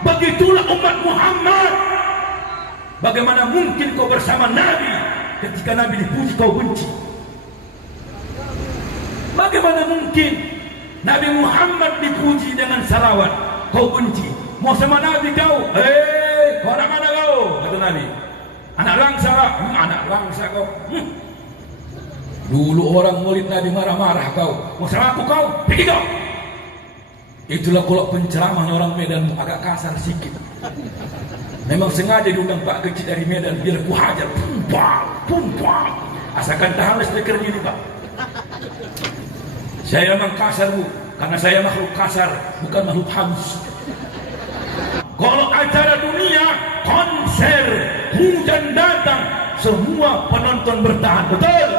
Begitulah umat Muhammad. Bagaimana mungkin kau bersama Nabi ketika Nabi dipuji kau benci? Bagaimana mungkin Nabi Muhammad dipuji dengan salawat kau benci? Mau sama Nabi kau? Kau anak mana kau? Kata Nabi. Anak langsa kau? Anak langsa kau. Dulu orang murid Nabi marah-marah kau. Mau sama aku kau? Pergi kau. Itulah kalau penceramahnya orang Medan agak kasar sedikit. Memang sengaja diundang Pak Kecil dari Medan biar ku hajar. Pumpang. Asalkan tahan speaker ini Pak. Saya memang kasar Bu, karena saya makhluk kasar, bukan makhluk halus. Kalau acara dunia, konser, hujan datang, semua penonton bertahan, betul?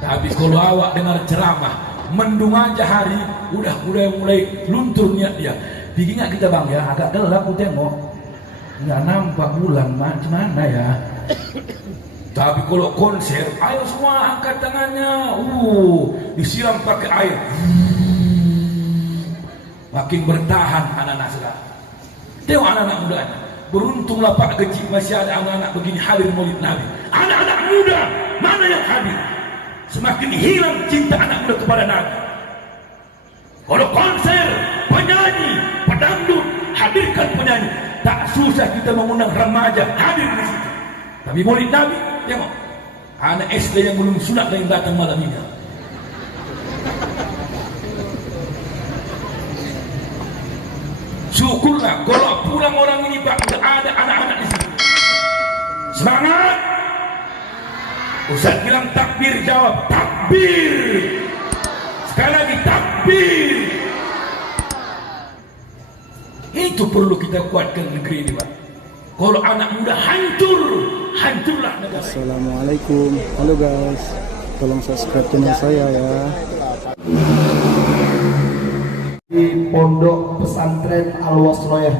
Tapi kalau awak dengar ceramah, mendung aja hari, udah mulai luntur niat dia. Bikin nggak kita Bang ya, agak gelap ku tengok, nggak nampak bulan, macam mana ya? Tapi kalau konser, ayo semua angkat tangannya, disiram pakai air, makin bertahan anak-anak sekarang. Tengok anak-anak mudanya, beruntunglah Pak Kecil masih ada anak-anak begini hadir maulid Nabi. Anak-anak muda mana yang hadir? Semakin hilang cinta anak muda kepada Nabi. Kalau konser, penyanyi, pedangdut, hadirkan penyanyi. Tak susah kita mengundang remaja hadir di situ. Tapi maulid Nabi, tengok anak SD yang belum sunat yang datang malam ini. Syukurlah kalau pulang orang ini Pak, sudah ada anak-anak di situ. Semangat. Ustaz bilang takbir, jawab takbir. Sekali lagi takbir. Itu perlu kita kuatkan negeri ini Pak. Kalau anak muda hancur, hancurlah negara. Assalamualaikum, halo guys, tolong subscribe channel saya ya. Di Pondok Pesantren Al-Wasloyah,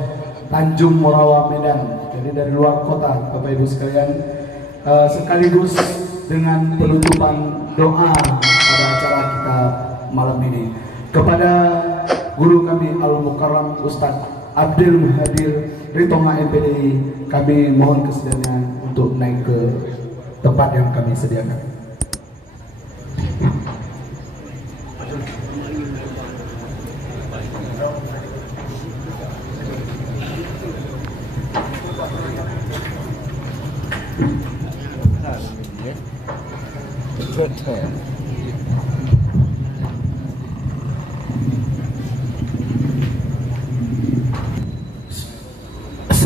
Tanjung Morawa, Medan. Jadi dari luar kota, Bapak Ibu sekalian, sekaligus dengan penutupan doa pada acara kita malam ini kepada guru kami Al-Mukarram Ustadz Abdul Muhadir Ritoma MPDI, kami mohon kesediaannya untuk naik ke tempat yang kami sediakan.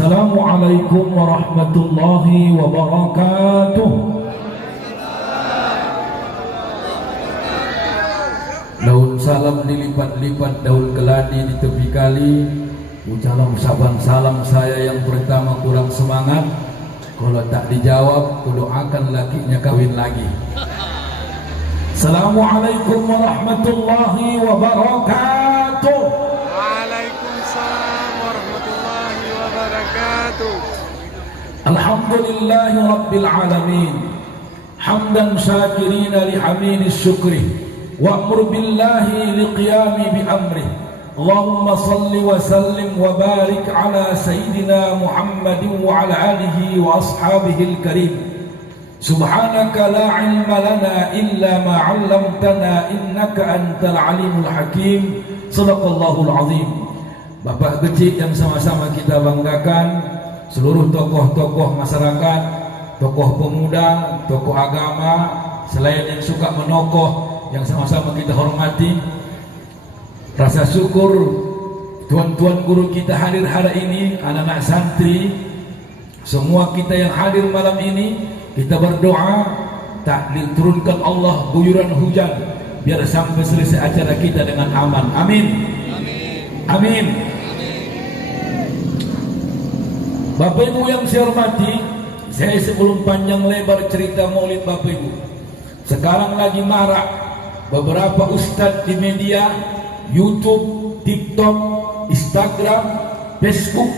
Assalamualaikum warahmatullahi wabarakatuh. Daun salam dilipat-lipat, daun keladi di tepi kali. Ucapan salam saya yang pertama kurang semangat. Kalau tak dijawab, kudoakan lakinya kawin lagi. Assalamualaikum warahmatullahi wabarakatuh. Alhamdulillahi Rabbil Alamin, hamdan syakirina lihamini syukri, wa'mur billahi liqiyami bi amrih. Allahumma salli wa sallim wa barik ala Sayyidina Muhammadin wa ala alihi wa ashabihi al-karim. Subhanaka la ilma lana illa ma 'allamtana innaka antal alimul hakim. Shadaqallahul azim. Bapak kecil yang sama-sama kita banggakan, seluruh tokoh-tokoh masyarakat, tokoh pemuda, tokoh agama, selain yang suka menokoh, yang sama-sama kita hormati. Rasa syukur tuan-tuan guru kita hadir hari ini, anak-anak santri, semua kita yang hadir malam ini, kita berdoa tak diturunkan Allah guyuran hujan, biar sampai selesai acara kita dengan aman. Amin. Amin. Bapak Ibu yang saya hormati, saya sebelum panjang lebar cerita maulid Bapak Ibu, sekarang lagi marak beberapa ustadz di media, YouTube, TikTok, Instagram, Facebook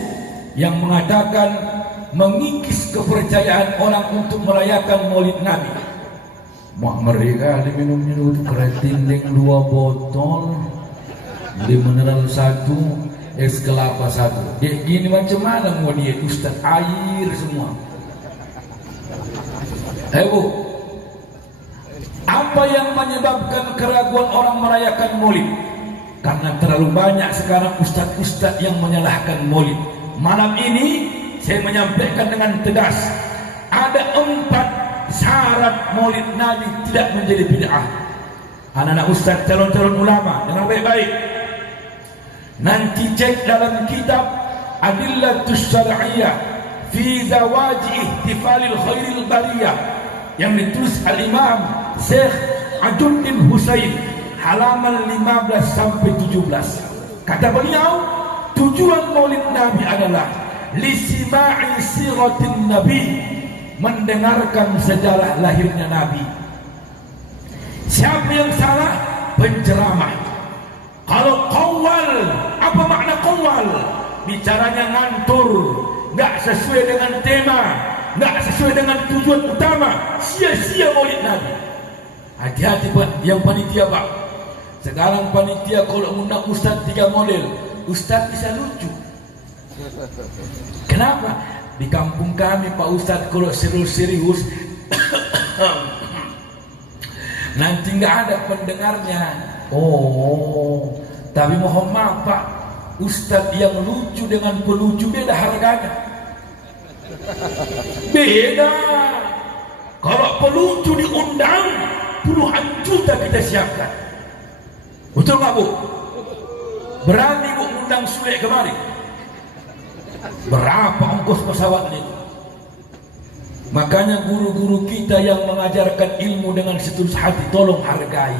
yang mengatakan mengikis kepercayaan orang untuk merayakan maulid Nabi. Mak mereka diminum-minum keratin 2 botol, di mineral 1, es kelapa satu. Dia gini macam mana mau dia Ustaz, air semua. Bu, apa yang menyebabkan keraguan orang merayakan Maulid? Karena terlalu banyak sekarang ustaz-ustaz yang menyalahkan Maulid. Malam ini saya menyampaikan dengan tegas, ada 4 syarat Maulid Nabi tidak menjadi bid'ah. Anak-anak ustaz calon-calon ulama, dengar baik-baik. Nanti cek dalam kitab Adillatus Syar'iyyah fi Zawaji Ihtifalil Khairil Bariyah yang ditulis Al-Imam Syekh Ajuddin Husain, halaman 15 sampai 17. Kata beliau, tujuan Maulid Nabi adalah lisima'i siratin Nabi, mendengarkan sejarah lahirnya Nabi. Siapa yang salah? Penceramah. Kalau qawwal, apa makna qawwal? Bicaranya ngantur, nggak sesuai dengan tema, nggak sesuai dengan tujuan utama, sia-sia Maulid Nabi. Hati-hati yang panitia Pak. Sekarang panitia kalau undang ustaz 3 model, ustaz bisa lucu. Kenapa? Di kampung kami Pak Ustaz kalau serius nanti nggak ada pendengarnya. Oh, tapi mohon maaf Pak, ustaz yang lucu dengan pelucu beda harganya. Beda. Kalau pelucu diundang, puluhan juta kita siapkan. Betul nggak Bu? Berani Bu undang Sule kemari? Berapa ongkos pesawatnya? Makanya guru-guru kita yang mengajarkan ilmu dengan setulus hati, tolong hargai.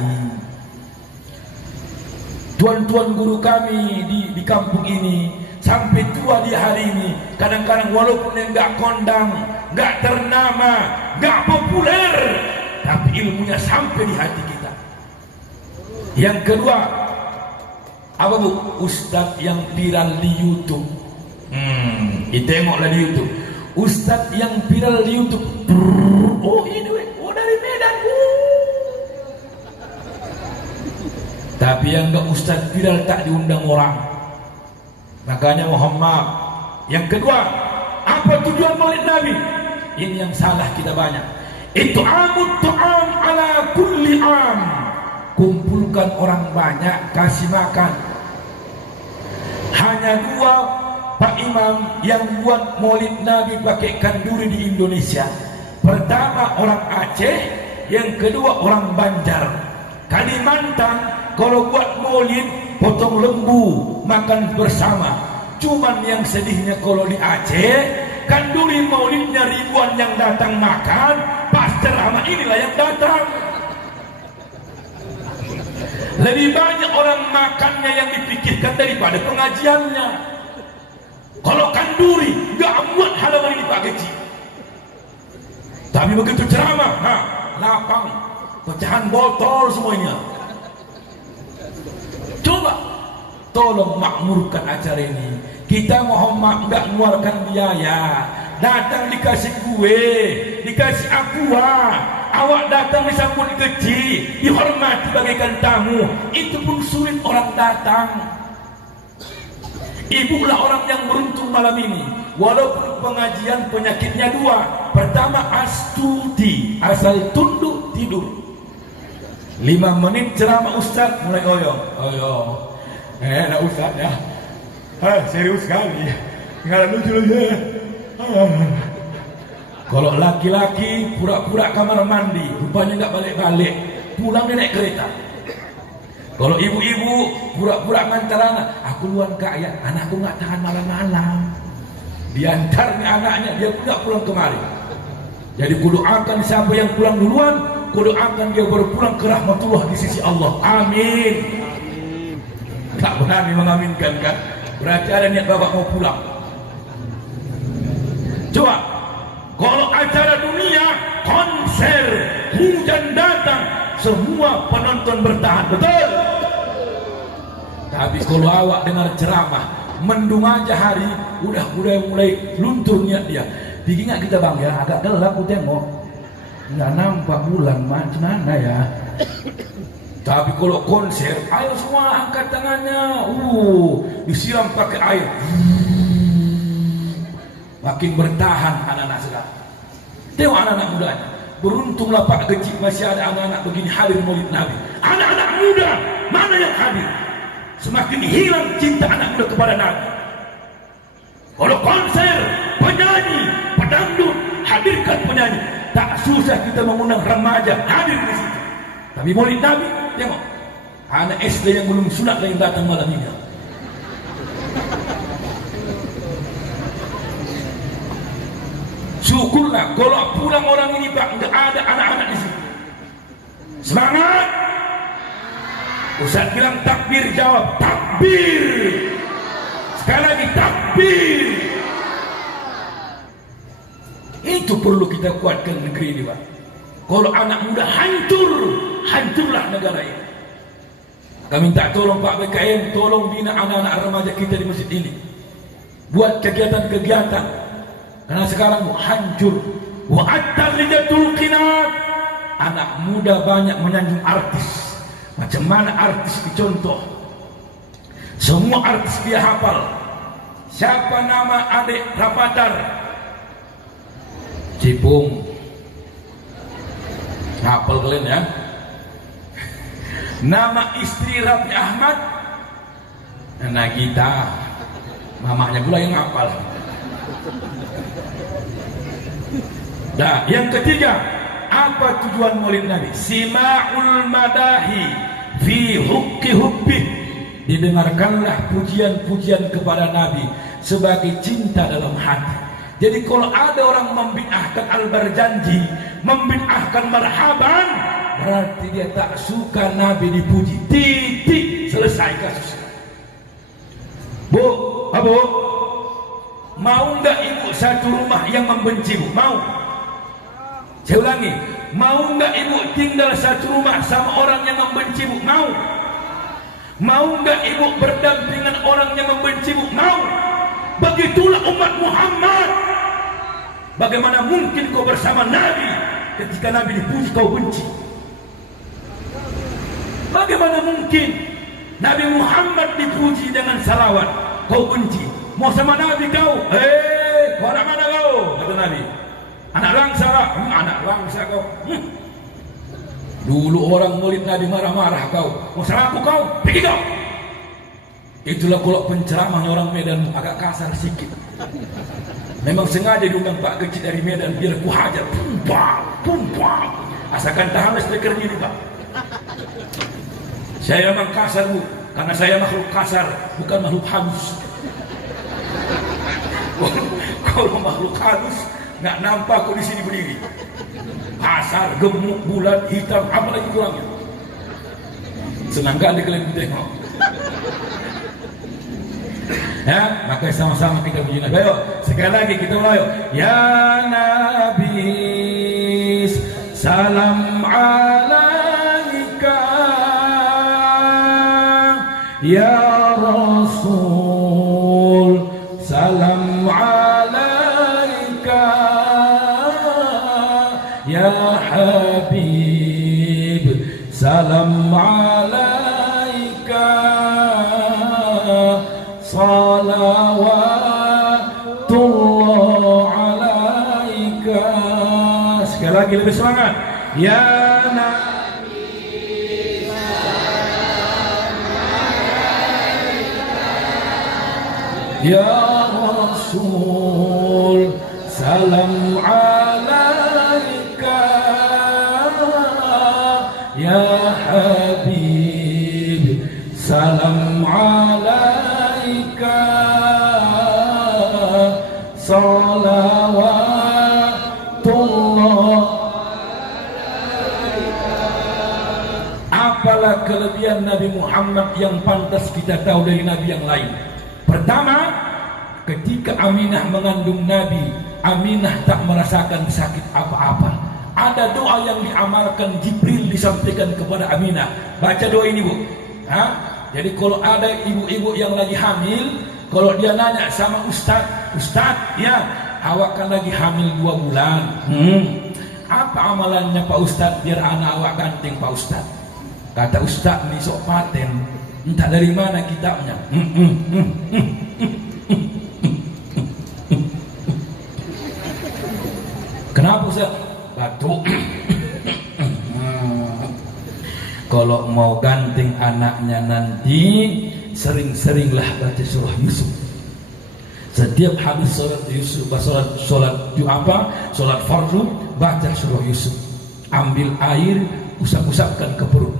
Tuan-tuan guru kami di kampung ini sampai tua di hari ini, kadang-kadang walaupun yang nggak kondang, nggak ternama, nggak populer, tapi ilmunya sampai di hati kita. Yang kedua, apa Bu? Ustadz yang viral di YouTube. Ditengoklah di YouTube. Ustadz yang viral di YouTube. Oh ini, oh dari Medan. Tapi yang enggak ustadz viral tak diundang orang. Makanya mohon maaf. Yang kedua, apa tujuan Maulid Nabi? Ini yang salah kita banyak. Itu amut tu'am ala kulli am. Kumpulkan orang banyak, kasih makan. Hanya 2 Pak Imam yang buat Maulid Nabi pakai kanduri di Indonesia. Pertama orang Aceh, yang kedua orang Banjar. Kalimantan kalau buat Maulid potong lembu, makan bersama. Cuman yang sedihnya kalau di Aceh, kanduri Maulidnya ribuan yang datang makan, pas ceramah inilah yang datang. Lebih banyak orang makannya yang dipikirkan daripada pengajiannya. Kalau kanduri nggak muat halaman ini Pak Gaji. Tapi begitu ceramah, lapang, pecahan botol semuanya. Coba tolong makmurkan acara ini. Kita mohon maaf nggak mengeluarkan biaya. Datang dikasih kue, dikasih aqua. Awak datang disambut keji, dihormati bagaikan tamu. Itu pun sulit orang datang. Ibulah orang yang beruntung malam ini. Walaupun pengajian penyakitnya 2. Pertama astuti, asal tunduk tidur. 5 menit ceramah ustaz mulai oyong. Enak ustaz ya. Serius sekali. Nggak lucu lagi. Kalau laki-laki pura-pura kamar mandi, rupanya nggak balik-balik, pulang dia naik kereta. Kalau ibu-ibu pura-pura ngantar anak, aku luan kak ya, anakku nggak tahan malam-malam. Diantarnya anaknya, dia pun nggak pulang kemari. Jadi kudoakan siapa yang pulang duluan, kudoakan dia berpulang ke rahmatullah di sisi Allah. Amin. Tak berani mengaminkan kan? Berarti ada niat bapak mau pulang. Coba, kalau acara dunia, konser, hujan datang, semua penonton bertahan, betul? Tapi kalau awak dengar ceramah, mendung aja hari, udah mulai luntur niat dia. Bikin nggak kita bang ya, agak gelap aku tengok, nggak nampak bulan, macam mana ya? Tapi kalau konser, ayo semua angkat tangannya. Disiram pakai air. Makin bertahan anak-anak sekarang. Tengok anak-anak mudanya. Beruntunglah Pak Kecik masih ada anak-anak begini hadir maulid Nabi. Anak-anak muda mana yang hadir? Semakin hilang cinta anak muda kepada Nabi. Kalau konser, penyanyi, pedangdut, hadirkan penyanyi. Tak susah kita mengundang remaja hadir di situ. Tapi maulid Nabi, tengok anak SD yang belum sunat yang datang malam ini. Syukurlah kalau pulang orang ini Pak, enggak ada anak-anak di situ. Semangat. Ustaz bilang takbir, jawab takbir. Sekali lagi takbir. Itu perlu kita kuatkan negeri ini Pak. Kalau anak muda hancur, hancurlah negara ini. Kami minta tolong Pak BKM, tolong bina anak-anak remaja kita di masjid ini. Buat kegiatan-kegiatan. Karena sekarang hancur. Wa'atta lijatul qinat. Anak muda banyak menyanjung artis. Macam mana artis dicontoh? Semua artis dia hafal. Siapa nama adik Rapatar? Cipung. Hafal kalian ya? Nama istri Raffi Ahmad? Nagita. Mamanya pula yang hafal. Nah, yang ketiga, apa tujuan maulid Nabi? Sima'ul madahi fi hukki hubbi. Didengarkanlah pujian-pujian kepada Nabi sebagai cinta dalam hati. Jadi kalau ada orang membid'ahkan al-barjanji, membid'ahkan marhaban, berarti dia tak suka Nabi dipuji. Titik, selesai kasusnya. Bu, Abu, mau nggak ibu satu rumah yang membenci Bu? Mau? Saya ulangi, mau nggak ibu tinggal satu rumah sama orang yang membenci Bu? Mau? Mau nggak ibu berdampingan orang yang membenci Bu? Mau? Begitulah umat Muhammad. Bagaimana mungkin kau bersama Nabi ketika Nabi dipuji kau benci? Bagaimana mungkin Nabi Muhammad dipuji dengan salawat kau benci? Mau sama Nabi kau? Kau anak mana kau? Kata Nabi. Anak langsa lah. Anak langsa kau. Dulu orang maulid Nabi marah-marah kau. Mau sama aku kau? Pergi kau. Itulah kalau penceramahnya orang Medan agak kasar sedikit. Memang sengaja diundang Pak Kecik dari Medan biar ku hajar. Pumpang. Asalkan tahan speaker ini Pak. Saya memang kasar Bu. Karena saya makhluk kasar, bukan makhluk halus. Kalau makhluk halus nggak nampak kok di sini berdiri. Kasar, gemuk, bulat, hitam, apa lagi kurangnya? Senang kali kalian tengok. Ya, maka sama-sama kita puji Nabi. Ayo, sekali lagi kita mulai. Ya Nabi, salam alaika. Ya Rasul, salam alaika. Ya Habib, salam alaika. Salawatullah alaika. Sekali lagi lebih semangat. Ya Nabi, ya Rasul, salam alaika. Ya Habib, salam alaika. Salawatullah. Apalah kelebihan Nabi Muhammad yang pantas kita tahu dari Nabi yang lain? Pertama, ketika Aminah mengandung Nabi, Aminah tak merasakan sakit apa-apa. Ada doa yang diamalkan Jibril disampaikan kepada Aminah. Baca doa ini Bu. Jadi kalau ada ibu-ibu yang lagi hamil, kalau dia nanya sama Ustadz, ya, awak kan lagi hamil 2 bulan. Apa amalannya Pak Ustadz biar anak awak ganteng Pak Ustadz? Kata ustaz ni sok paten, entah dari mana kitabnya. Kenapa ustaz? Batuk. Kalau mau ganteng anaknya nanti, sering-seringlah baca surah Yusuf. Setiap habis sholat Yusuf, sholat fardu, baca surah Yusuf. Ambil air, usap-usapkan ke perut.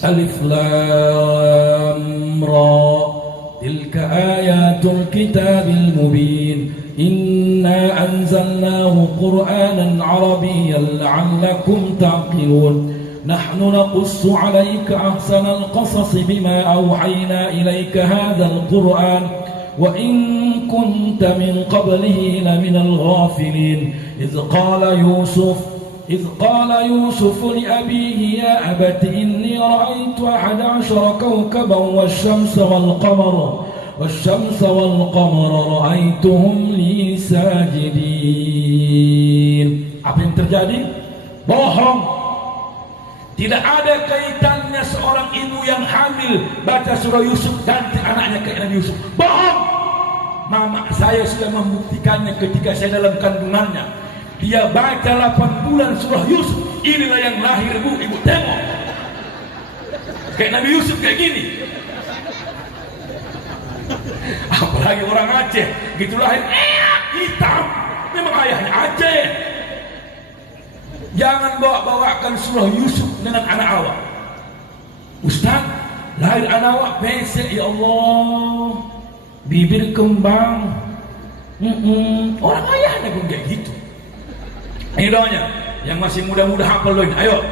Alif Lam Ra, tilka ayatul kitabil mubin. Inna anzalnahu Qur'anan Arabiyyan la'allakum ta'qilun. نحن نقص عليك أحسن القصص بما أوحينا إليك هذا القرآن وإن كنت من قبله لمن الغافلين إذ قال يوسف لأبيه يا أبت إني رأيت 11 كوكبا والشمس والقمر رأيتهم لي ساجدين. Apa yang terjadi? Bohong. Tidak ada kaitannya seorang ibu yang hamil baca surah Yusuf ganti anaknya ke Nabi Yusuf. Bohong. Mama saya sudah membuktikannya ketika saya dalam kandungannya. Dia baca 8 bulan surah Yusuf. Inilah yang lahir ibu tengok. Kayak Nabi Yusuf kayak gini. Apalagi orang Aceh, gitu lahir hitam. Memang ayahnya Aceh. Jangan bawa-bawakan surah Yusuf dengan anak awak. Ustaz, lahir anak awak pesek, ya Allah, bibir kembang. Orang ayahnya pun kayak gitu. Ini doanya, yang masih muda-muda hafal doain. Ayo,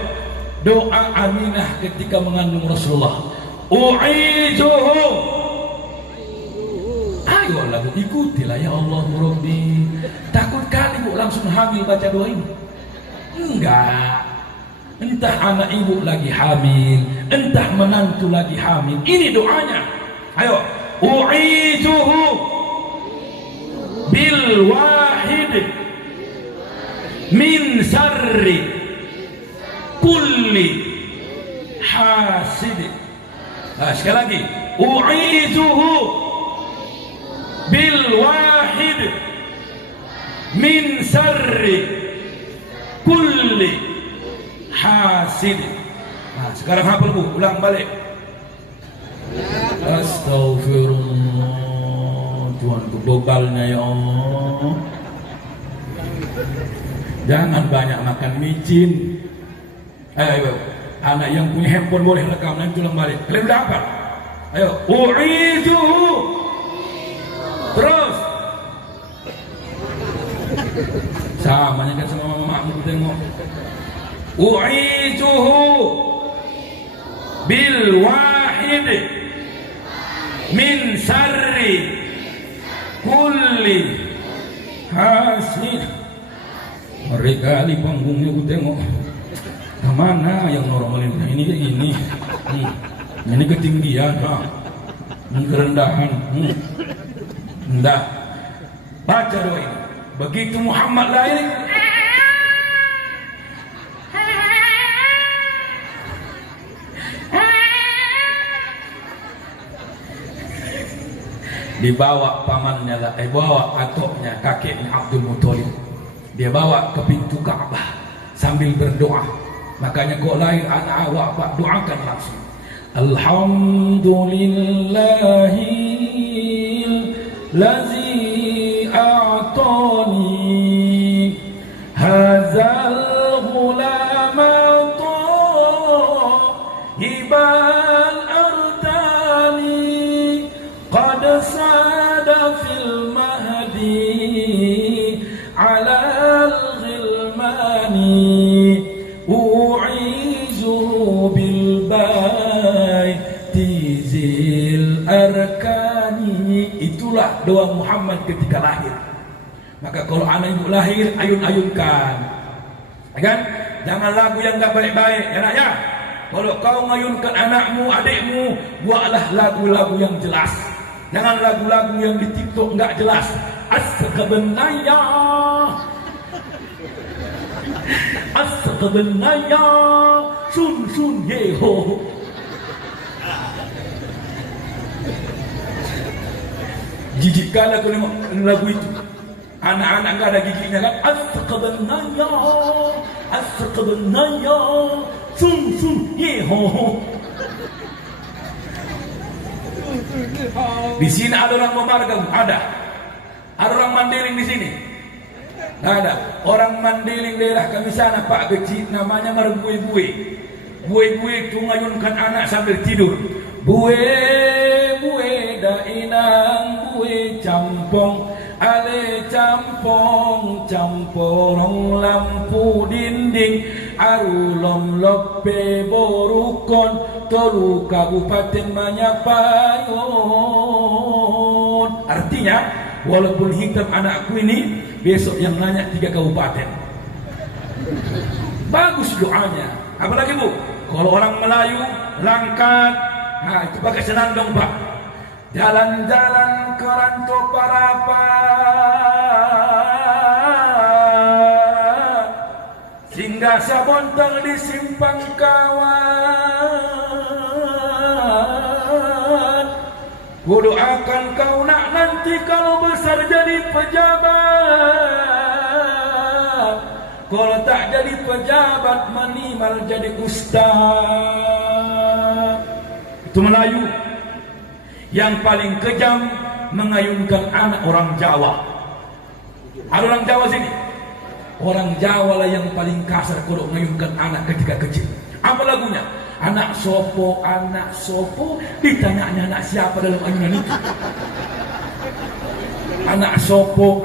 doa Aminah ketika mengandung Rasulullah. U'izuhu. Ayo lagu ikutilah ya Allah Rabbi. Takut kali bu langsung hamil baca doa ini. Enggak. Entah anak ibu lagi hamil, entah menantu lagi hamil. Ini doanya. Ayo. U'izuhu bil wahid min sarri kulli hasid. Sekali lagi. U'izuhu bil wahid min sarri kulli hasid. Sekarang hafal bu, ulang balik. Astaghfirullah. Tuhan bebalnya ya Allah. Jangan banyak makan micin. Ayo, anak yang punya handphone boleh rekam nanti ulang balik. Kalian udah hafal? Ayo, u'izuhu. Terus. Sama kan sama mamamu tengok. U'izuhu bil wahid min sarri kulli hasid. Mereka di panggungnya ku tengok. Kemana yang normalin? Ini kayak gini. Ini ketinggian, ini kerendahan. Enggak. Baca doa ini. Begitu Muhammad lahir, dibawa pamannya, bawa atoknya, kakeknya Abdul Muthalib. Dia bawa ke pintu Ka'bah sambil berdoa. Makanya kok lahir anak awak, Pak, doakan langsung. Alhamdulillahil أعطاني هذا الغلام طيبا أرتاني قد ساد في المهدي على الغلمان أعيذه بالبيت ذي الأركان. Itulah doa Muhammad ketika lahir. Maka kalau anak ibu lahir, ayun-ayunkan, kan? Jangan lagu yang gak baik-baik, ya nak ya. Kalau kau ngayunkan anakmu, adikmu, buatlah lagu-lagu yang jelas. Jangan lagu-lagu yang di TikTok gak jelas. As-sebenarnya, sun sun ye ho. Jijik kali aku nengok lagu itu. Anak-anak nggak ada giginya kan? Asqabanaya, sun sun ye ho. Di sini ada orang memargang, ada. Ada orang Mandiling di sini. Nggak ada. Orang Mandiling daerah kami sana Pak Beci, namanya merbue-bue. Bue-bue itu ngayunkan anak sambil tidur. Bue-bue dainang bue campong, ale campong camporong lampu dinding, arulom lope borukon tolu kabupaten Manyapayun. Artinya walaupun hitam anakku ini, besok yang nanya 3 kabupaten. Bagus doanya. Apalagi Bu, kalau orang Melayu langkat, nah itu pakai senandung Pak. Jalan-jalan ke rantau Parapa, singgah sabontang di simpang kawan. Kudoakan kau nak nanti kalau besar jadi pejabat. Kalau tak jadi pejabat minimal jadi ustaz. Itu Melayu. Yang paling kejam mengayunkan anak orang Jawa. Ada orang Jawa sini. Orang Jawa lah yang paling kasar kalau mengayunkan anak ketika kecil. Apa lagunya? Anak sopo, ditanyanya anak siapa dalam ayunan itu? Anak sopo.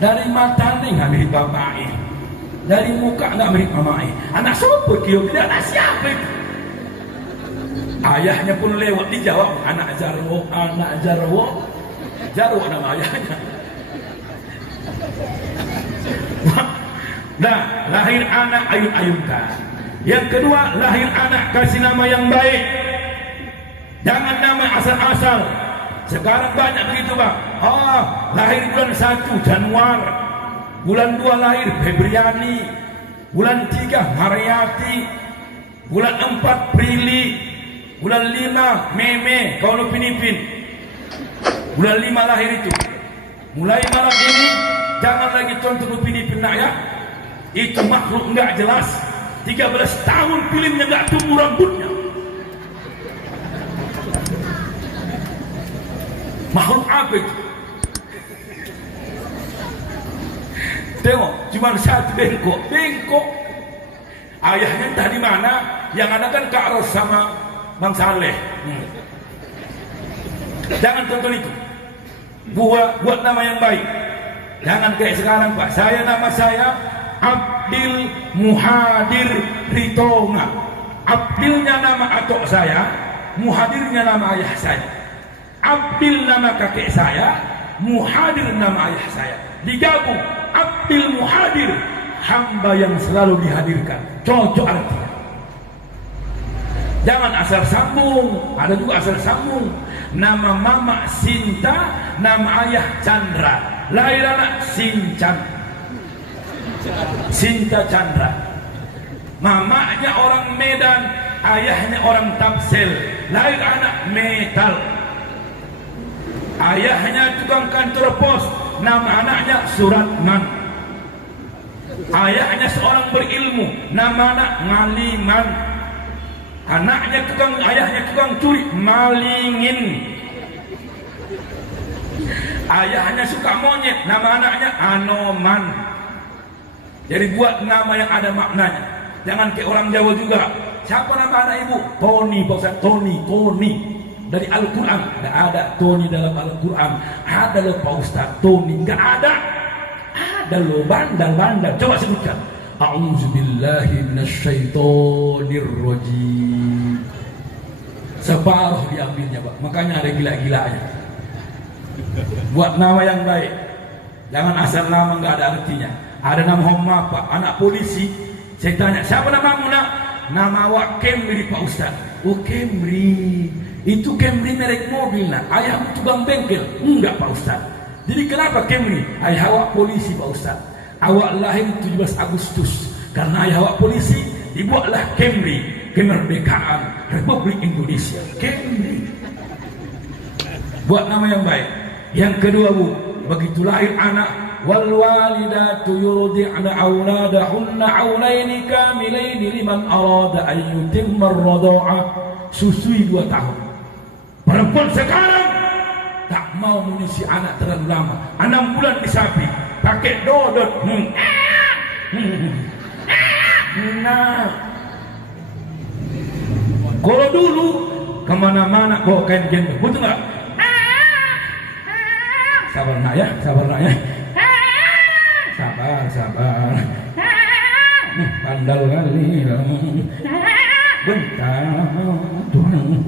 Dari mata nih nggak mirip bapaknya, dari muka nggak mirip mamanya. Anak sopo kio, tidak anak siapa itu? Ayahnya pun lewat dijawab, anak Jarwo nama ayahnya. Nah, lahir anak ayun-ayunkan. Yang kedua, lahir anak kasih nama yang baik. Jangan nama asal-asal. Sekarang banyak begitu Bang. Lahir bulan 1 Januari, bulan 2 lahir Febriani, bulan 3 Mariati, bulan 4 Prilly, bulan 5 Meme, kalau Pinipin. Bulan 5 lahir itu. Mulai malam ini jangan lagi tonton Pinipin nak ya. Itu makhluk enggak jelas. 13 tahun filmnya enggak tumbuh rambutnya. Makhluk apa itu? Tengok, cuma satu bengkok. Ayahnya entah di mana. Yang ada kan Kak Ros sama Bang Saleh. Jangan tonton itu. Buat nama yang baik. Jangan kayak sekarang Pak. Nama saya Abdil Muhadir Ritonga. Abdilnya nama atok saya, Muhadirnya nama ayah saya. Abdil nama kakek saya, Muhadir nama ayah saya. Digabung Abdil Muhadir, hamba yang selalu dihadirkan. Cocok artinya. Jangan asal sambung. Ada juga asal sambung. Nama mama Sinta, nama ayah Chandra. Lahir anak Sinta Chandra. Mamanya orang Medan, ayahnya orang Tapsel. Lahir anak Metal. Ayahnya tukang kantor pos, nama anaknya Suratman. Ayahnya seorang berilmu, nama anak Ngaliman. Ayahnya tukang curi, Malingin. Ayahnya suka monyet, nama anaknya Anoman. Jadi buat nama yang ada maknanya. Jangan kayak orang Jawa juga. Siapa nama anak ibu? Tony, Pak Ustaz. Tony. Dari Al-Quran. Tidak ada Tony dalam Al-Quran. Ada loh Pak Ustaz, Tony. Tidak ada. Ada loh, bandal. Coba sebutkan. A'udzubillahi minasyaitonirrajim. Separuh diambilnya Pak. Makanya ada gila-gilanya. Buat nama yang baik. Jangan asal nama nggak ada artinya. Ada nama Homa Pak, anak polisi. Saya tanya, siapa namamu nak? Nama awak Camry Pak Ustaz. Oh Camry. Itu Camry merek mobil nak. Ayahmu tukang bengkel. Enggak Pak Ustaz. Jadi kenapa Camry? Ayah awak polisi Pak Ustaz. Awak lahir 17 Agustus Karena ayah awak polisi, dibuatlah Camry, kemerdekaan Republik Indonesia. Camry. Buat nama yang baik. Yang kedua Bu, begitu lahir anak, wal walidatu yurdi'na auladahunna aulaini kamilaini liman arada an yutimma ar-radha'ah. Susui 2 tahun. Perempuan sekarang tak mau mengisi anak terlalu lama. 6 bulan disapi, pakai dodot. Nah, kalau dulu kemana-mana bawa kain gendong, betul nggak? Sabar nak ya, sabar. Pandal kali, bentar, Tuhan.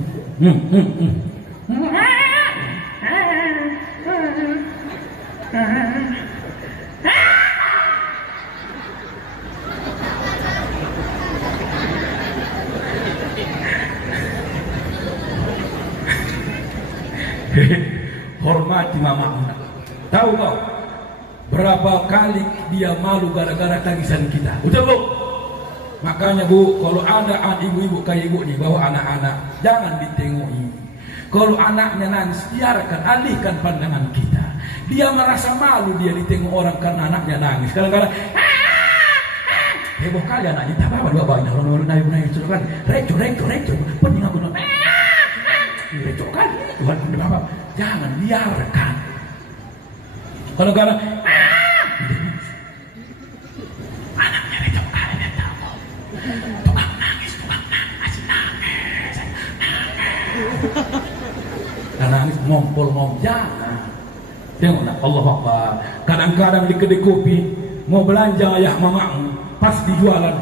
Hormati mamamu. Tahu kau berapa kali dia malu gara-gara tangisan kita? Betul Bu? Makanya Bu, kalau ada ibu-ibu kayak ibu nih bawa anak-anak, jangan ditengoki. Kalau anaknya nangis, biarkan, alihkan pandangan kita. Dia merasa malu dia ditengok orang karena anaknya nangis. Kadang-kadang heboh kali anaknya, tak apa-apa dua banyak orang naik itu kan, reco, pening aku nak, reco kan, Tuhan pun apa? Jangan biarkan. Kadang-kadang anaknya reco kali dia tahu, tukang nangis, dan nangis ngompol jangan. Tengoklah Allah Akbar. Kadang-kadang di kedai kopi mau belanja ayah mamamu, pas di jualan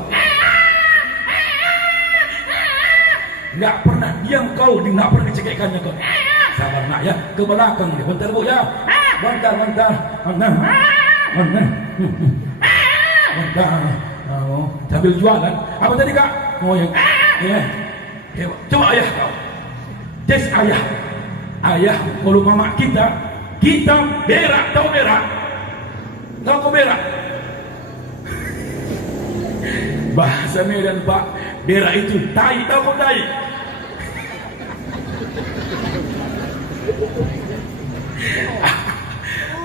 nggak pernah diam kau, nggak pernah dicekikkannya kau. Sabar nak ya, ke belakang ni, bentar Bu ya, bentar. Sambil jualan, apa tadi Kak? Oh yang, ya, coba ayah kau, tes ayah kalau mama kita berak, tahu berak? Tahu kau berak? Bahasa Medan Pak, berak itu tai, tahu kau tai?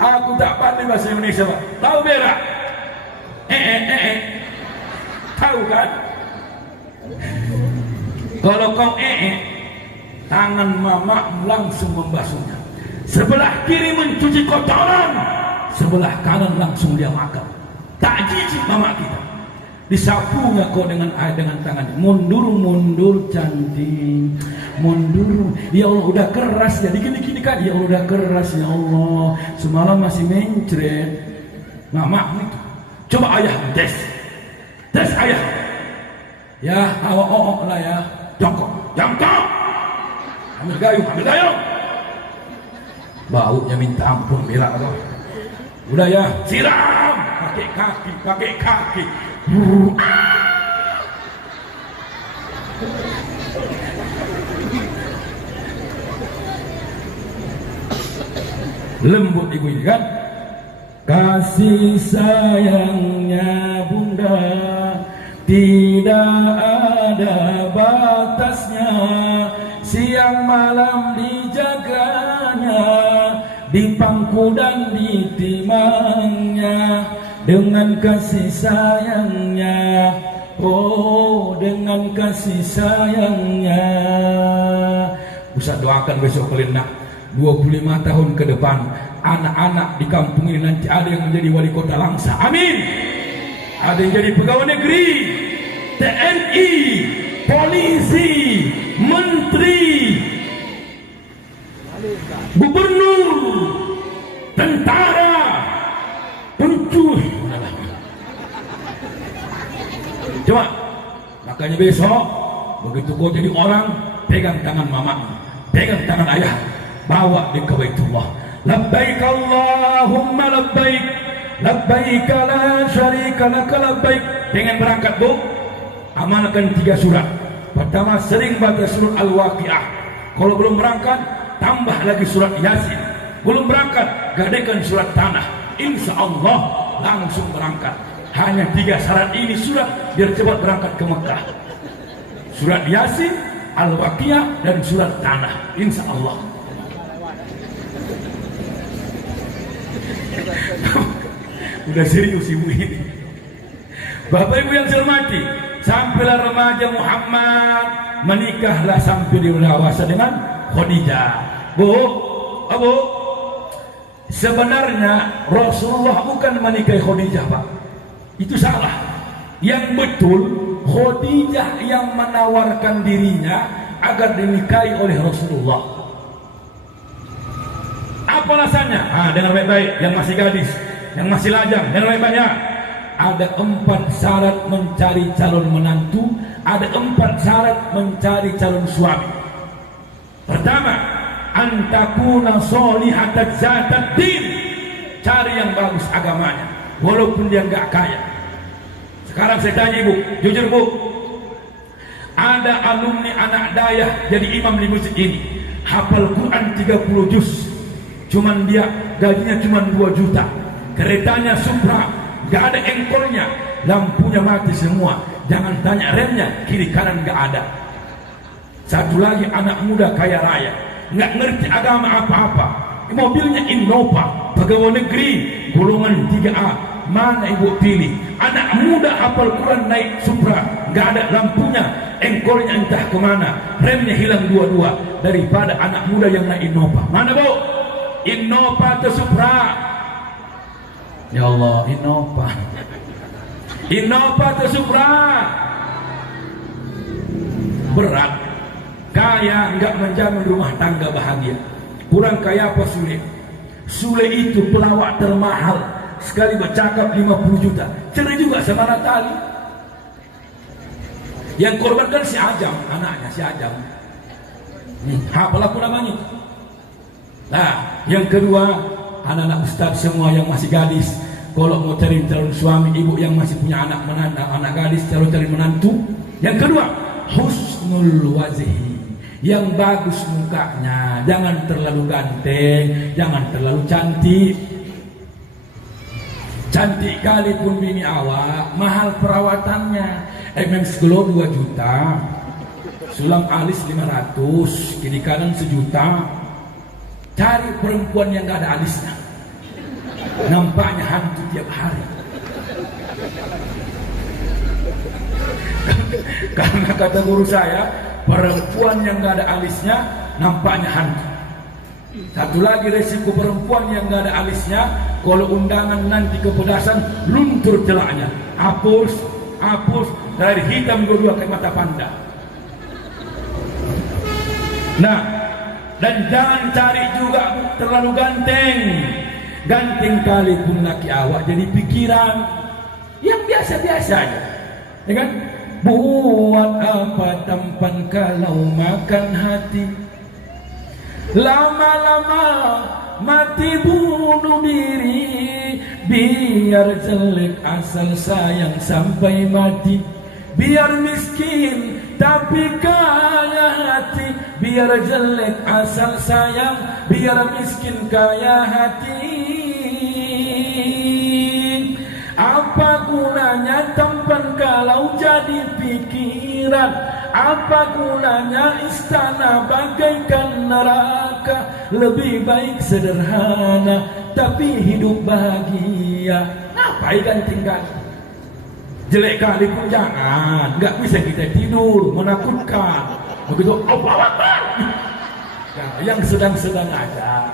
Aku tak pandai bahasa Indonesia Pak. Tahu berak? Tahu kan? Kalau kau tangan mama langsung membasuhnya. Sebelah kiri mencuci kotoran, sebelah kanan langsung dia makan. Tak jijik mama kita. Disapunya kau dengan tangan. Mundur cantik. Mundur. Ya Allah udah keras ya. Dikini kan. Ya Allah udah keras ya Allah. Semalam masih mencret. Mama itu. Coba ayah tes ayah. Ya awak lah ya. Jongkok. Ambil gayung. Baunya minta ampun berak kau. Udah ya, siram pakai kaki. Lembut ibu ini kan. Kasih sayangnya bunda tidak ada batasnya, siang malam dijaganya, di pangku dan di timangnya, dengan kasih sayangnya, oh dengan kasih sayangnya. Ustaz doakan besok kalian 25 tahun ke depan anak-anak di kampung ini nanti ada yang menjadi wali kota Langsa, amin. Ada yang jadi pegawai negeri, TNI, polisi, menteri, gubernur, tentara, pencuci. Coba, makanya besok begitu kau jadi orang, pegang tangan mama, pegang tangan ayah, bawa di ke Baitullah. Labbaik Allahumma labbaik, labbaik la syarika laka labbaik. Pengen berangkat Bu, amalkan 3 surat. Pertama sering baca surat Al-Waqiah. Kalau belum berangkat tambah lagi surat Yasin. Belum berangkat gadekan surat Tanah. Insya Allah langsung berangkat. Hanya 3 syarat ini surat biar cepat berangkat ke Mekah. Surat Yasin, Al-Waqiah, dan surat Tanah. Insya Allah. Udah serius ibu ini. Bapak ibu yang saya hormati, sampailah remaja Muhammad, menikahlah sampai dewasa dengan Khadijah. Bu, sebenarnya Rasulullah bukan menikahi Khadijah, Pak. Itu salah. Yang betul, Khadijah yang menawarkan dirinya agar dinikahi oleh Rasulullah. Apa alasannya? Dengar baik-baik, yang masih gadis, yang masih lajang, dengar baik-baiknya. Ada 4 syarat mencari calon menantu, ada 4 syarat mencari calon suami. Pertama, antakuna solihatat zatat din. Cari yang bagus agamanya, walaupun dia nggak kaya. Sekarang saya tanya ibu, jujur bu, ada alumni anak dayah jadi imam di masjid ini, hafal Quran 30 juz, cuman dia gajinya cuman 2 juta, keretanya Supra, gak ada engkolnya, lampunya mati semua, jangan tanya remnya, kiri kanan gak ada. Satu lagi anak muda kaya raya, nggak ngerti agama apa-apa, mobilnya Innova, pegawai negeri, golongan 3A. Mana ibu pilih? Anak muda hafal Quran naik Supra, nggak ada lampunya, engkolnya entah kemana, remnya hilang 2 daripada anak muda yang naik Innova. Mana bu? Innova atau Supra? Ya Allah, Innova atau Supra? Berat. Kaya nggak menjamin rumah tangga bahagia. Kurang kaya apa Sule? Sule itu pelawak termahal, sekali bercakap 50 juta. Cerai juga sama Natali. Yang korbankan si Ajam, anaknya si Ajam. Apa laku namanya? Nah, yang kedua, anak-anak ustaz semua yang masih gadis, kalau mau cari calon suami, ibu yang masih punya anak menantu, anak gadis calon cari menantu. Yang kedua, husnul wajhi, yang bagus mukanya, jangan terlalu ganteng, jangan terlalu cantik. Cantik kali pun bini awak, mahal perawatannya. MMS Glow 2 juta, sulam alis 500, kiri kanan 1 juta. Cari perempuan yang gak ada alisnya, nampaknya hantu tiap hari. Karena kata guru saya, perempuan yang gak ada alisnya nampaknya hantu. Satu lagi resiko perempuan yang gak ada alisnya, kalau undangan nanti kepedasan, luntur celaknya, hapus, dari hitam dua kayak mata panda. Nah, dan jangan cari juga terlalu ganteng. Ganteng kali pun laki awak jadi pikiran yang biasa-biasa aja, ya kan? Buat apa tampan kalau makan hati, lama-lama mati bunuh diri. Biar jelek asal sayang sampai mati, biar miskin tapi kaya hati. Biar jelek asal sayang, biar miskin kaya hati. Apa gunanya tampan kalau jadi pikiran? Apa gunanya istana bagaikan neraka? Lebih baik sederhana tapi hidup bahagia. Ngapain ganti-ganti? Jelek kali pun jangan, nggak bisa kita tidur, menakutkan. Begitu Allahu Akbar, nah, yang sedang-sedang aja.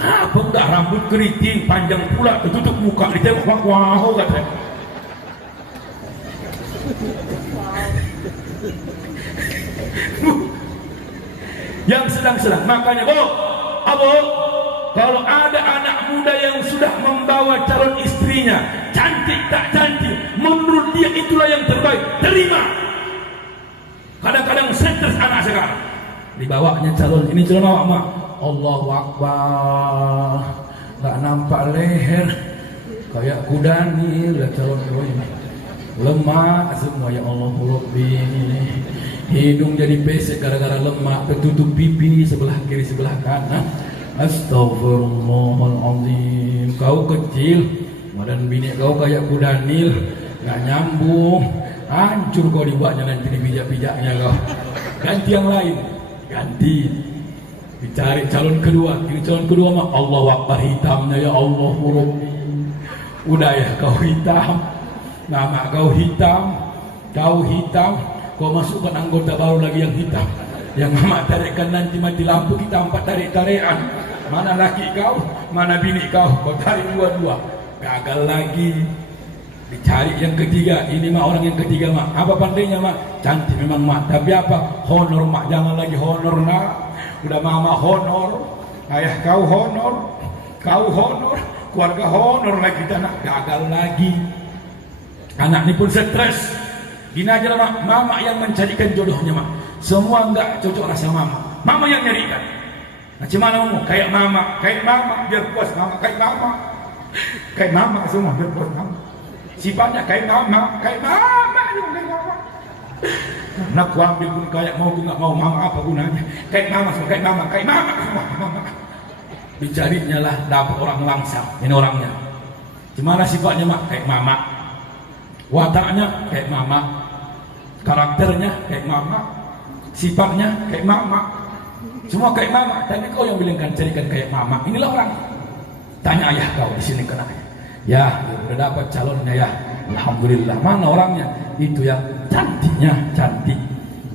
Apa enggak rambut keriting panjang pula, tertutup muka, ditengok wah katanya. Yang sedang-sedang, makanya Abo, kalau ada anak muda yang sudah membawa calon istrinya, cantik tak cantik, menurut dia itulah yang terbaik, terima. Kadang-kadang stres anak sekarang, dibawanya calon ini calon awak mak, Allahu Akbar, nggak nampak leher, kayak kudani lah calon ini, lemak semua ya Allah Rabbi. Hidung jadi pesek gara-gara lemak, tertutup pipi sebelah kiri sebelah kanan. Astagfirullahaladzim. Kau kecil Badan bini kau kayak kuda Nil, nggak nyambung, hancur kau dibuatnya nanti di pijak-pijaknya kau. Ganti yang lain, ganti. Dicari calon kedua, ini calon kedua mah Allah Akbar hitamnya ya Allah huruf. Udah ya kau hitam, nama kau hitam, kau masukkan anggota baru lagi yang hitam. Yang mama tarikkan nanti mati lampu kita empat tarik-tarikan. Mana laki kau, mana bini kau tarik dua-dua. Gagal lagi. Dicari yang ketiga, ini mah orang yang ketiga mah. Apa pandainya mah? Cantik memang mah. Tapi apa? Honor mah, jangan lagi honor nak. Udah mama honor, ayah kau honor, keluarga honor lagi kita nak. Gagal lagi. Anak ini pun stres. Gini aja lah mak, mama yang mencarikan jodohnya mak. Semua enggak cocok rasa mama. Mama yang nyarikan. Nah, gimana mau? Kayak mama biar puas mama, kayak mama semua biar puas mama. Sifatnya kayak mama. Nah, aku ambil pun kayak mau, aku nggak mau mama apa gunanya? Kayak mama semua. Dicarinya lah dapat orang langsam. Ini orangnya. Gimana sifatnya mak? Kayak mama. Wataknya kayak mama. Karakternya kayak mama. Sifatnya kayak mama. Semua kayak mama. Tapi kau yang bilangkan carikan kayak mama. Inilah orang. Tanya ayah kau di sini kena. Ya, udah dapat calonnya ya. Alhamdulillah. Mana orangnya? Itu yang cantiknya, cantik.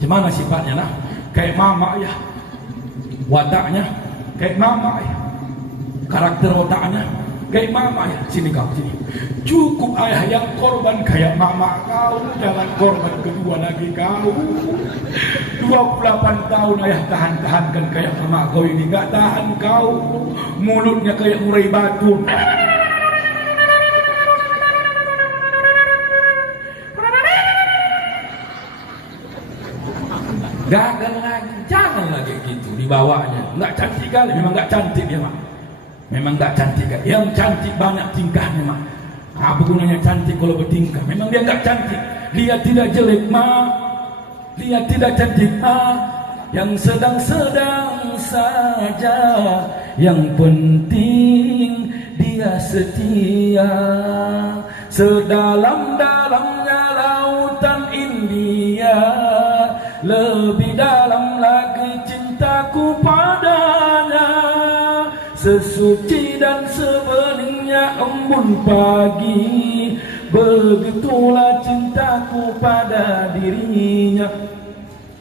Gimana sifatnya lah? Kayak mama ya. Wataknya kayak mama ya. Karakter wataknya kayak mama ya. Sini kau sini. Cukup ayah yang korban kayak mama kau. Jangan korban kedua lagi kau. 28 tahun ayah tahan-tahankan kayak mama kau ini. Gak tahan kau. Mulutnya kayak murai batu. Gagal lagi, jangan lagi gitu dibawanya. Nggak cantik kali, memang nggak cantik ya mak. Memang nggak cantik kali. Yang cantik banyak tingkahnya mak. Apa gunanya cantik kalau bertingkah? Memang dia nggak cantik. Dia tidak jelek mak. Dia tidak cantik mak. Yang sedang-sedang saja. Yang penting dia setia. Sedalam-dalamnya lautan India. Lebih dalam lagi cintaku padanya. Sesuci dan sebeningnya embun pagi. Begitulah cintaku pada dirinya.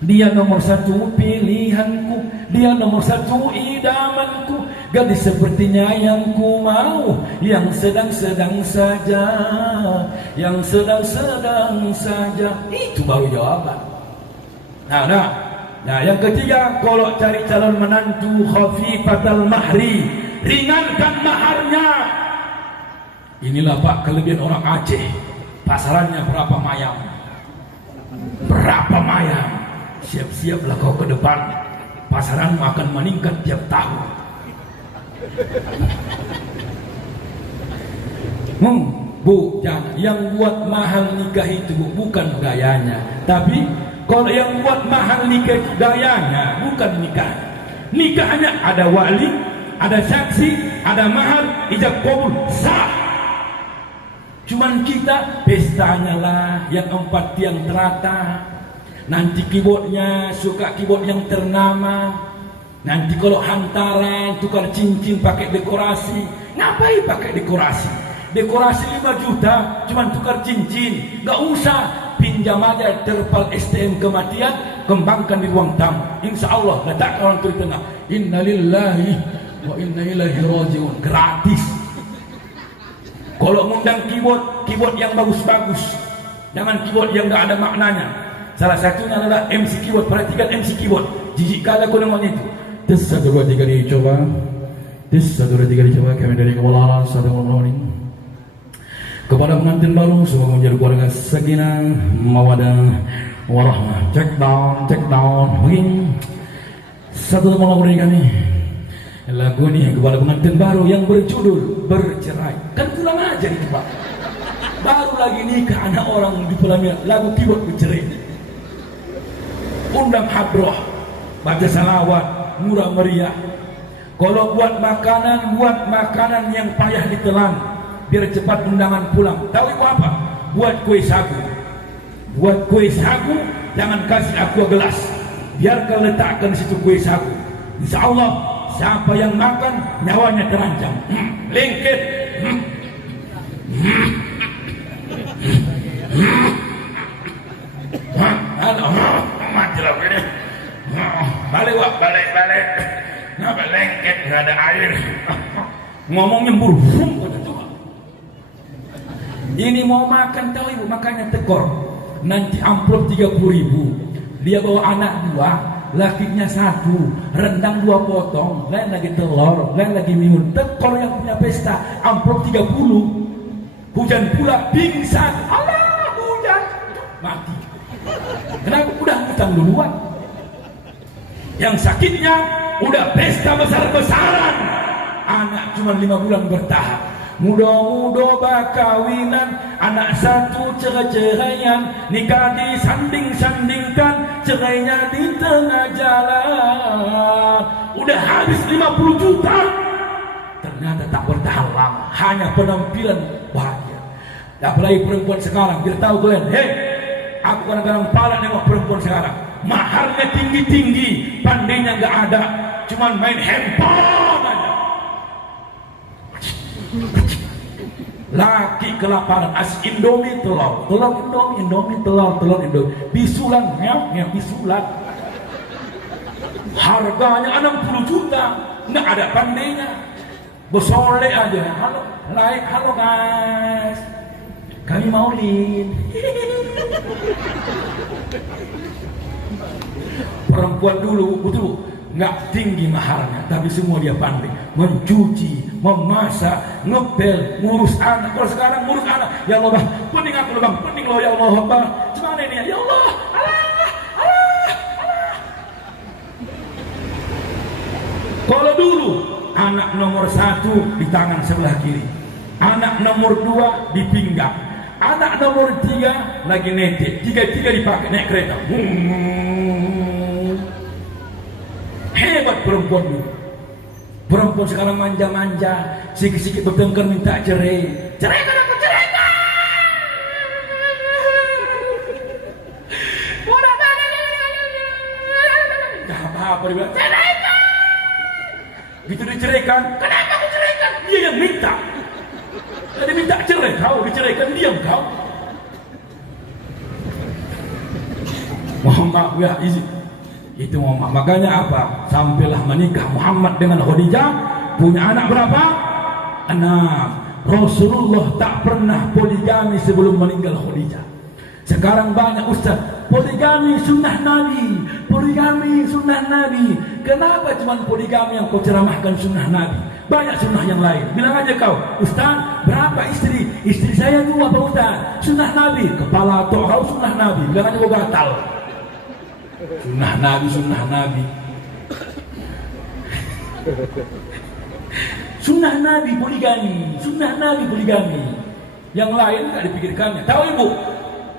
Dia nomor satu pilihanku. Dia nomor satu idamanku. Gadis sepertinya yang ku mau. Yang sedang-sedang saja. Yang sedang-sedang saja. Itu baru jawaban. Nah, yang ketiga, kalau cari calon menantu khafifatal mahri, ringankan maharnya. Inilah pak kelebihan orang Aceh. Pasarannya berapa mayang? Berapa mayang? Siap-siaplah kau ke depan. Pasaran akan meningkat tiap tahun. Bu, jangan. Yang buat mahal nikah itu bukan gayanya, tapi kalau yang buat mahal nikah itu gayanya, bukan nikah. Nikahnya ada wali, ada saksi, ada mahar, ijab kabul, sah. Cuman kita pestanya lah yang 4 tiang terata. Nanti keyboardnya suka keyboard yang ternama. Nanti kalau hantaran tukar cincin pakai dekorasi. Ngapain pakai dekorasi? Dekorasi 5 juta, cuman tukar cincin. Gak usah. Pinjam aja terpal STM kematian, kembangkan di ruang tamu. Insya Allah letak orang tu di tengah. Innalillahi wa inna ilaihi rajiun. Gratis. Kalau ngundang keyboard yang bagus-bagus, jangan keyboard yang tak ada maknanya. Salah satunya adalah MC keyboard. Perhatikan MC keyboard. Jijik kali aku dengannya itu. Tes 1 2 3 dicoba. Tes 1 2 3 dicoba. Kami dari Kepala Satu Morning. Kepada pengantin baru, semoga menjadi keluarga sakinah, mawaddah, warahmah. Check down. Mungkin satu malam dari kami. Lagu ini kepada pengantin baru yang berjudul Bercerai. Kan kurang aja itu pak. Baru lagi nikah anak orang di pelaminan. Lagu keyboard bercerai. Undang hadroh, baca salawat, murah meriah. Kalau buat makanan yang payah ditelan. biar cepat undangan pulang. Tahu ibu apa? Buat kue sagu. Buat kue sagu, jangan kasih aku gelas. Biar kau letakkan di situ kue sagu. Insya Allah siapa yang makan nyawanya terancam. Lengket. Halo, mati lah ini. Balik wak, balik. Ngapa lengket, nggak ada air. Ngomongnya burung kata coba. Ini mau makan tahu ibu, makanya tekor. Nanti amplop 30.000. Dia bawa anak 2, lakinya 1, rendang 2 potong, lain lagi telur, lain lagi mihun. Tekor yang punya pesta, amplop 30. Hujan pula, pingsan. Alah, hujan, mati. Kenapa? Udah hutang duluan. Yang sakitnya udah pesta besar-besaran, anak cuma 5 bulan bertahap. Muda-muda bakawinan, anak 1 cerai-ceraian, nikah disanding-sandingkan, cerainya di tengah jalan. Udah habis 50 juta, ternyata tak bertahan lama, hanya penampilan bahagia. Apalagi perempuan sekarang, biar tahu kalian, hei, aku kadang-kadang palak nengok perempuan sekarang, maharnya tinggi-tinggi, pandainya nggak ada, cuman main handphone aja. Laki kelaparan, Indomie telur Indomie, telur Indomie, bisulan, bisulan. Harganya 60 juta, nggak ada pandainya, bersolek aja. Halo guys, kami maulid. Perempuan dulu betul nggak tinggi maharnya, tapi semua dia pandai mencuci, memasak, ngepel, ngurus anak. Kalau sekarang ngurus anak, ya Allah, pening aku bang, pening loh ya Allah, bang. Gimana ini ya Allah, Allah. Kalau dulu anak nomor 1 di tangan sebelah kiri, anak nomor 2 di pinggang, anak nomor 3 lagi netek, 3 dipakai naik kereta. Hebat perempuan dulu. Perempuan sekarang manja-manja, sikit-sikit bertengkar minta cerai. Ceraikan aku, ceraikan. Gak apa-apa dia bilang, ceraikan. Gitu diceraikan, kenapa aku ceraikan? Dia yang minta. Tadi minta cerai, kau diceraikan, diam kau. Mohon maaf ya, izin. Itu makanya apa? Sampailah menikah Muhammad dengan Khadijah, punya anak berapa? 6. Rasulullah tak pernah poligami sebelum meninggal Khadijah. Sekarang banyak ustaz, poligami sunnah Nabi, poligami sunnah Nabi. Kenapa cuma poligami yang kau ceramahkan sunnah Nabi? Banyak sunnah yang lain. Bilang aja kau, ustaz berapa istri? Istri saya 2 Pak Ustaz. Sunnah Nabi, kepala atau kau sunnah Nabi. Bilang aja kau batal. Sunnah Nabi. Sunnah Nabi poligami. Yang lain nggak dipikirkannya. Tahu ibu,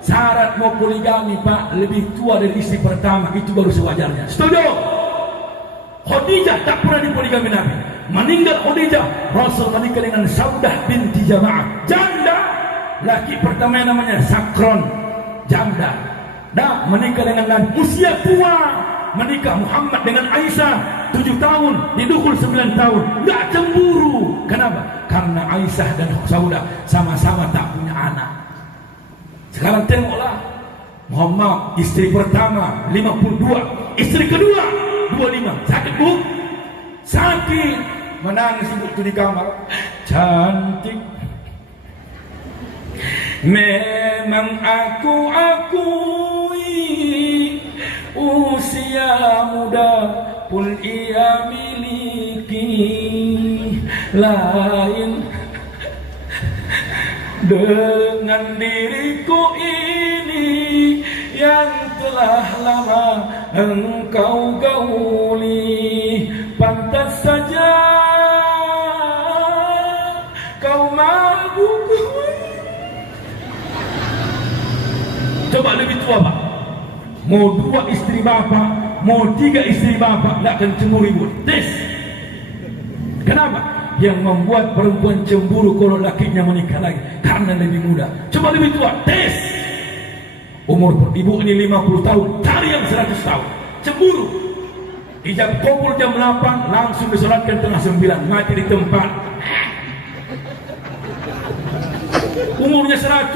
syarat mau poligami Pak, lebih tua dari istri pertama, itu baru sewajarnya. Setuju? Khadijah tak pernah dipoligami Nabi. Meninggal Khadijah, Rasul menikah dengan Saudah binti Jama'ah, janda. Laki pertama yang namanya Sakron, janda. Dah menikah dengan Nabi usia tua, menikah Muhammad dengan Aisyah 7 tahun, didukul 9 tahun, nggak cemburu. Kenapa? Karena Aisyah dan Saudah sama-sama tak punya anak. Sekarang tengoklah, Muhammad istri pertama 52, istri kedua 25. Sakit bu? Sakit, menangis ibu itu di kamar. Cantik, memang aku akui usia muda pun ia miliki, lain dengan diriku ini yang telah lama engkau gauli. Pantas saja kau mabuk. Coba lebih tua Pak, mau 2 istri bapak, mau 3 istri bapak, nggak akan cemburu ibu. Tes. Kenapa? yang membuat perempuan cemburu kalau lakinya menikah lagi? Karena lebih muda. Coba lebih tua, tes. Umur ibu ini 50 tahun, cari yang 100 tahun. Cemburu. Ijab kabul jam 8, langsung disolatkan tengah 9, mati di tempat. Umurnya 100.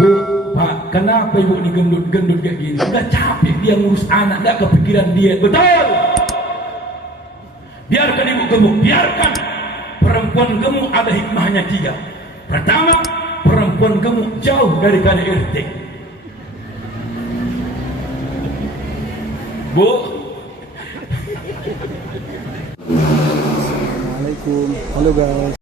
Bu, Pak, kenapa ibu ini gendut-gendut kayak gini? Udah capek dia ngurus anak, gak kepikiran diet. Betul. Biarkan ibu gemuk, biarkan. Perempuan gemuk ada hikmahnya 3. Pertama, perempuan gemuk jauh dari KDRT. Bu. Assalamualaikum. Halo guys.